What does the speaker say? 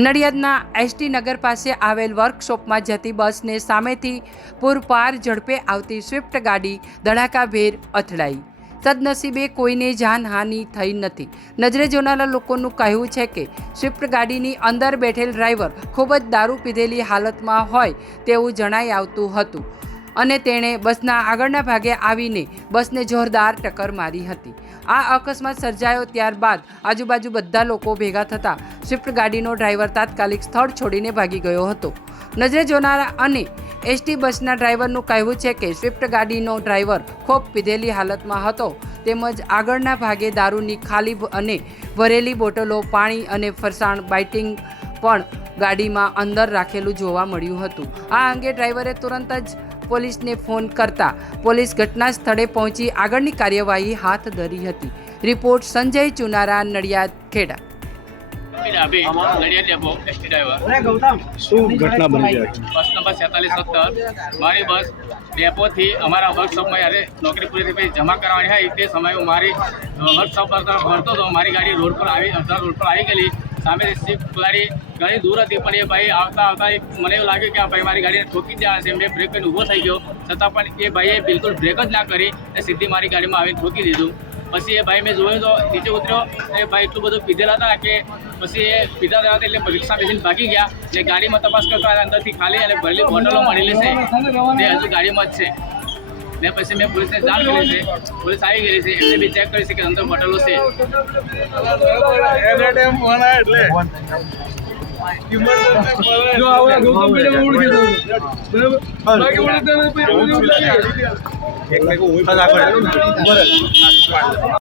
નડિયાદના ST નગર પાસે આવેલ વર્કશોપમાં જતી બસને સામેથી પૂરપાર ઝડપે આવતી સ્વિફ્ટ ગાડી ધડાકાભેર અથડાઈ। સદનસીબે કોઈને જાનહાનિ થઈ નથી। નજરે જોનારા લોકોનું કહેવું છે કે સ્વિફ્ટ ગાડીની અંદર બેઠેલ ડ્રાઈવર ખૂબ જ દારૂ પીધેલી હાલતમાં હોય તેવું જણાઈ આવતું હતું અને તેણે બસના આગળના ભાગે આવીને બસને જોરદાર ટક્કર મારી હતી। આ અકસ્માત સર્જાયો ત્યારબાદ આજુબાજુ બધા લોકો ભેગા થતા સ્વિફ્ટ ગાડીનો ડ્રાઈવર તાત્કાલિક સ્થળ છોડીને ભાગી ગયો હતો। નજરે જોનારા અને એસટી બસના ડ્રાઈવરનું કહેવું છે કે સ્વિફ્ટ ગાડીનો ડ્રાઈવર ખૂબ પીધેલી હાલતમાં હતો તેમજ આગળના ભાગે દારૂની ખાલી અને ભરેલી બોટલો, પાણી અને ફરસાણ બાઇટિંગ પણ ગાડીમાં અંદર રાખેલું જોવા મળ્યું હતું। આ અંગે ડ્રાઈવરે તુરંત જ પોલીસને ફોન કરતા પોલીસ ઘટના સ્થળે પહોંચી આગળની કાર્યવાહી હાથ ધરી હતી। રિપોર્ટ સંજય ચુનારા, નડિયાદ, ખેડા। बस नंबर 4770 मारी बस डेपो थी अमरा वर्कशॉप में यार नौकरी पूरी थी जमा करवानी है। इतने समय मारी वर्कशॉप पर तरफ भरतो तो मारी गाड़ी रोड पर आई गई। सामे स्विफ्ट गाड़ी घनी दूर थी पण ए भाई आवता आवता મને એવું લાગ્યું કે આ ભાઈ મારી ગાડીને ઠોકી જ જશે। મેં બ્રેક કરીને ઊભો થઈ ગયો છતાં પણ એ ભાઈએ બિલકુલ બ્રેક જ ના કરી અને સીધી મારી ગાડીમાં આવીને ઠોકી દીધું। પછી એ ભાઈ મેં જોયું તો નીચે ઉતર્યો। એ ભાઈ એટલું બધું પીધેલા હતા કે પછી એ પીધા હતા એટલે રિક્ષા બેસીને ભાગી ગયા ને ગાડીમાં તપાસ કરતા અંદરથી ખાલી અને ભરેલી બોટલો મળેલી છે તે હજુ ગાડીમાં જ છે ને પછી મેં પોલીસને જાણ કરી છે। પોલીસ આવી ગયેલી છે એટલે બી ચેક કરી છે કે અંદર બોટલો છે।